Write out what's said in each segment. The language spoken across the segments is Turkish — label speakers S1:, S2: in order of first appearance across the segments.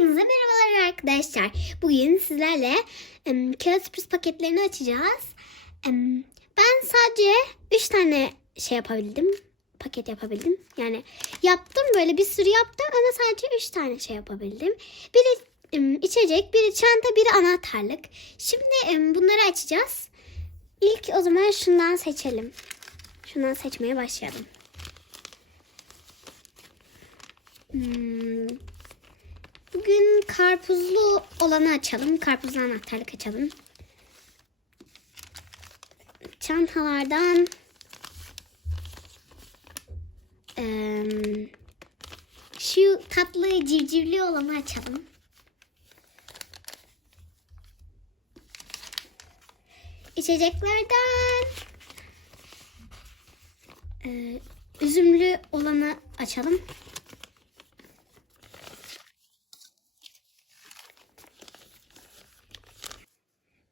S1: Hepinize merhabalar arkadaşlar. Bugün sizlerle em, kağıt sürpriz paketlerini açacağız. Em, ben sadece 3 tane şey yapabildim. Paket yapabildim. Yani yaptım böyle bir sürü yaptım ama sadece 3 tane şey yapabildim. Biri em, içecek, biri çanta, biri anahtarlık. Şimdi em, bunları açacağız. İlk o zaman şundan seçelim. Şundan seçmeye başlayalım. Hmm, Bugün karpuzlu olanı açalım. Karpuzlu anahtarlık açalım. Çantalardan şu tatlı civcivli olanı açalım. İçeceklerden üzümlü olanı açalım.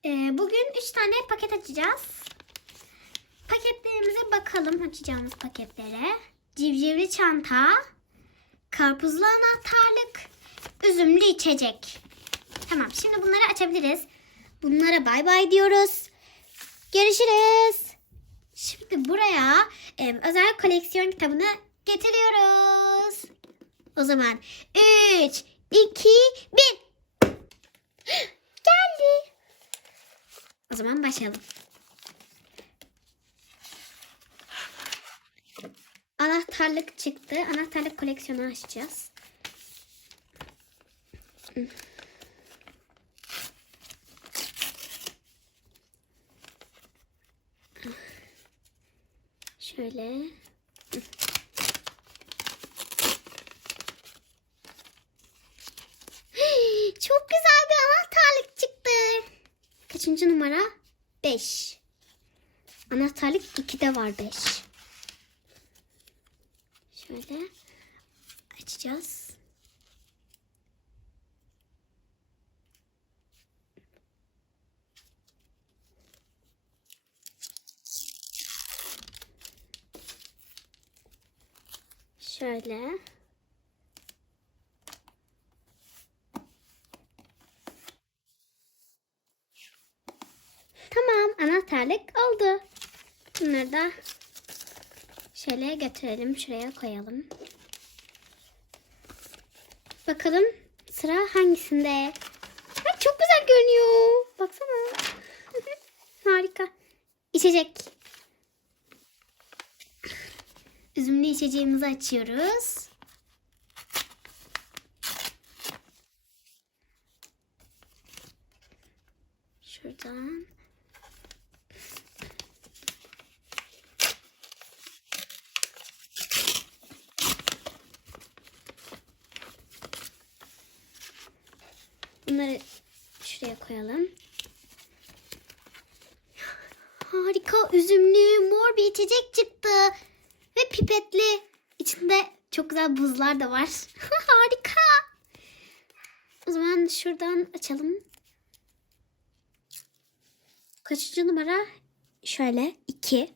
S1: Bugün 3 tane paket açacağız. Paketlerimize bakalım açacağımız paketlere. Civcivli çanta, karpuzlu anahtarlık, üzümlü içecek. Tamam şimdi bunları açabiliriz. Bunlara bay bay diyoruz. Görüşürüz. Şimdi buraya e, özel koleksiyon kitabını getiriyoruz. O zaman 3, 2, 1. O zaman başlayalım. Anahtarlık çıktı. Anahtarlık koleksiyonu açacağız. Şöyle. Çok güzel. Kaçıncı numara? 5. Anahtarlık 2'de var 5. Şöyle açacağız. Şöyle. Tamam anahtarlık oldu. Bunları da şöyle götürelim. Şuraya koyalım. Bakalım sıra hangisinde? Ay, çok güzel görünüyor. Baksana. Harika. İçecek. Üzümlü içeceğimizi açıyoruz. Şuradan. Bunları şuraya koyalım. Harika üzümlü mor bir içecek çıktı. Ve pipetli. İçinde çok güzel buzlar da var. Harika. O zaman şuradan açalım. Kaçıncı numara? Şöyle iki.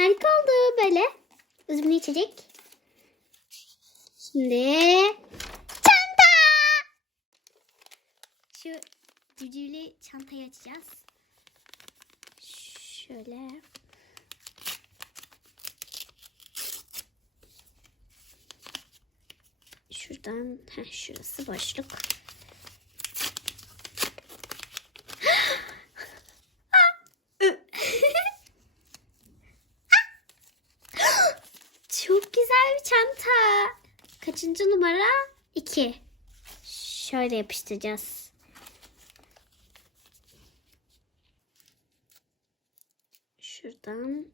S1: Harika oldu böyle. Üzümlü içecek. Şimdi çanta. Şu civcivli çantayı açacağız. Şöyle. Şuradan, heh, şurası boşluk. Çok güzel çanta. Kaçıncı numara? İki. Şöyle yapıştıracağız. Şuradan.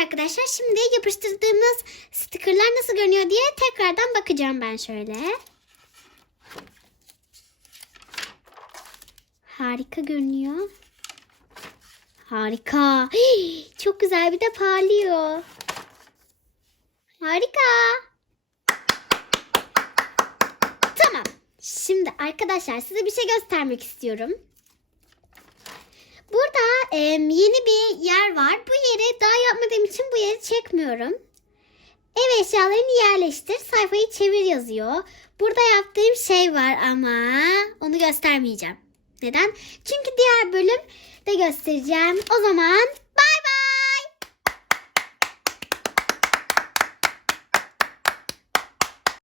S1: Arkadaşlar şimdi yapıştırdığımız stickerlar nasıl görünüyor diye tekrardan bakacağım ben şöyle. Harika görünüyor. Harika. Çok güzel bir de parlıyor. Harika. Tamam. Şimdi arkadaşlar size bir şey göstermek istiyorum. Burada em, yeni bir var. Bu yeri daha yapmadığım için bu yeri çekmiyorum. Ev eşyalarını yerleştir, sayfayı çevir yazıyor. Burada yaptığım şey var ama onu göstermeyeceğim. Neden? Çünkü diğer bölüm de göstereceğim. O zaman